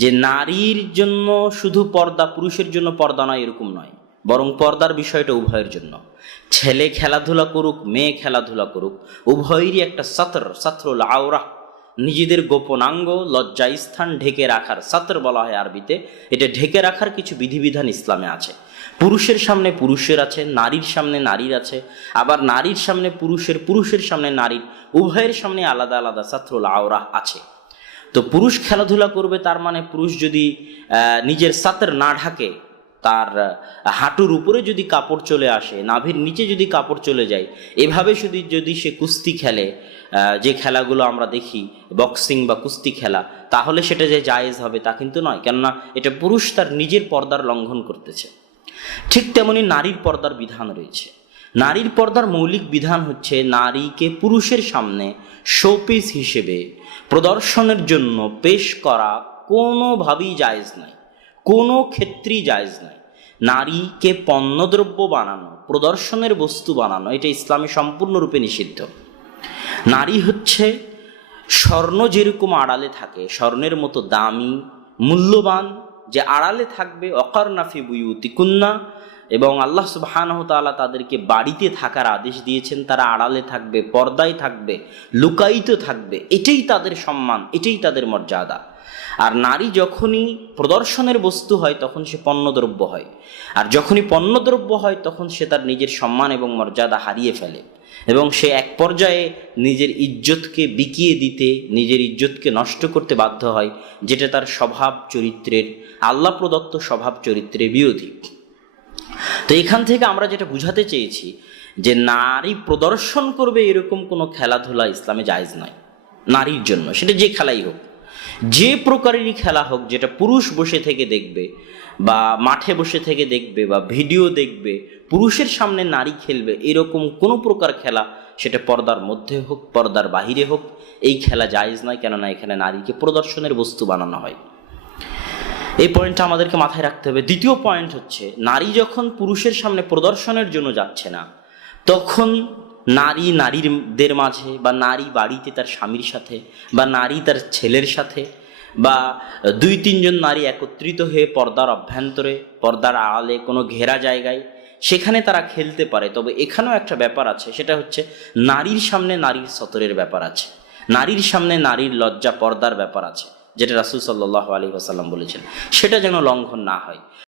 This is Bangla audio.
যে নারীর জন্য শুধু পর্দা, পুরুষের জন্য পর্দা নয় এরকম নয়, বরং পর্দার বিষয়টা উভয়ের জন্য। ছেলে খেলাধুলা করুক, মেয়ে খেলাধুলা করুক, উভয়েরই একটা সাতরুল আওরা, নিজেদের গোপনাঙ্গ লজ্জাস্থান ঢেকে রাখার, সাতর বলা হয় আরবিতে। এটা ঢেকে রাখার কিছু বিধিবিধান ইসলামে আছে। পুরুষের সামনে পুরুষের আছে, নারীর সামনে নারীর আছে, আবার নারীর সামনে পুরুষের, পুরুষের সামনে নারীর, উভয়ের সামনে আলাদা আলাদা সাতরুল আওরা আছে। তো পুরুষ খেলাধুলা করবে, তার মানে পুরুষ যদি নিজের সাতর না ঢাকে, তার হাঁটুর উপরে যদি কাপড় চলে আসে, নাভির নিচে যদি কাপড় চলে যায়, এভাবে যদি সে কুস্তি খেলে, যে খেলাগুলো আমরা দেখি বক্সিং বা কুস্তি খেলা, তাহলে সেটা যে জায়েজ হবে তা কিন্তু নয়, কেননা এটা পুরুষ তার নিজের পর্দার লঙ্ঘন করতেছে। ঠিক তেমনি নারীর পর্দার বিধান রয়েছে। নারীর পর্দার মৌলিক বিধান হচ্ছে নারীকে পুরুষের সামনে শোপিস হিসেবে প্রদর্শনের জন্য পেশ করা কোনোভাবেই জায়েজ নয়, কোনো ক্ষেত্রেই জায়েজ নয়। নারীকে পণ্যদ্রব্য বানানো, প্রদর্শনের বস্তু বানানো, এটা ইসলামে সম্পূর্ণরূপে নিষিদ্ধ। নারী হচ্ছে স্বর্ণ যেরকম আড়ালে থাকে, স্বর্ণের মতো দামি মূল্যবান, যে আড়ালে থাকবে, অকারনা ফি বুয়ুতিকুন্না, এবং আল্লাহ সুবহানাহু তাআলা তাদেরকে বাড়িতে থাকার আদেশ দিয়েছেন, তারা আড়ালে থাকবে, পর্দায় থাকবে, লুকায়িত থাকবে, এটাই তাদের সম্মান, এটাই তাদের মর্যাদা। আর নারী যখনই প্রদর্শনের বস্তু হয় তখন সে পণ্যদ্রব্য হয়, আর যখনই পণ্যদ্রব্য হয় তখন সে তার নিজের সম্মান এবং মর্যাদা হারিয়ে ফেলে, এবং সে এক পর্যায়ে নিজের ইজ্জতকে বিকিয়ে দিতে, নিজের ইজ্জতকে নষ্ট করতে বাধ্য হয়, যেটা তার স্বভাব চরিত্রের, আল্লাহ প্রদত্ত স্বভাব চরিত্রের বিরোধী। তো এখান থেকে আমরা যেটা বুঝাতে চেয়েছি যে নারী প্রদর্শন করবে এরকম কোনো খেলাধুলা ইসলামে জায়েজ নয় নারীর জন্য, সেটা যে খেলাই হোক, যে প্রকারেরই খেলা হোক, যেটা পুরুষ বসে থেকে দেখবে বা মাঠে বসে থেকে দেখবে বা ভিডিও দেখবে, পুরুষের সামনে নারী খেলবে, এরকম কোনো প্রকার খেলা, সেটা পর্দার মধ্যে হোক পর্দার বাহিরে হোক, এই খেলা জায়েজ নয়, কেননা এখানে নারীকে প্রদর্শনের বস্তু বানানো হয়। এই পয়েন্টটা আমাদেরকে মাথায় রাখতে হবে। দ্বিতীয় পয়েন্ট হচ্ছে, নারী যখন পুরুষের সামনে প্রদর্শনের জন্য যাচ্ছে না, তখন নারীদের মাঝে, বা নারী বাড়িতে তার স্বামীর সাথে, বা নারী তার ছেলের সাথে, বা 2-3 জন নারী একত্রিত হয়ে পর্দার অভ্যন্তরে, পর্দার আড়ালে কোনো ঘেরা জায়গায়, সেখানে তারা খেলতে পারে। তবে এখানেও একটা ব্যাপার আছে, সেটা হচ্ছে নারীর সামনে নারীর সতরের ব্যাপার আছে, নারীর সামনে নারীর লজ্জা পর্দার ব্যাপার আছে, যেটা রাসূল সাল্লাল্লাহু আলাইহি ওয়াসাল্লাম বলেছেন, সেটা যেন লঙ্ঘন না হয়।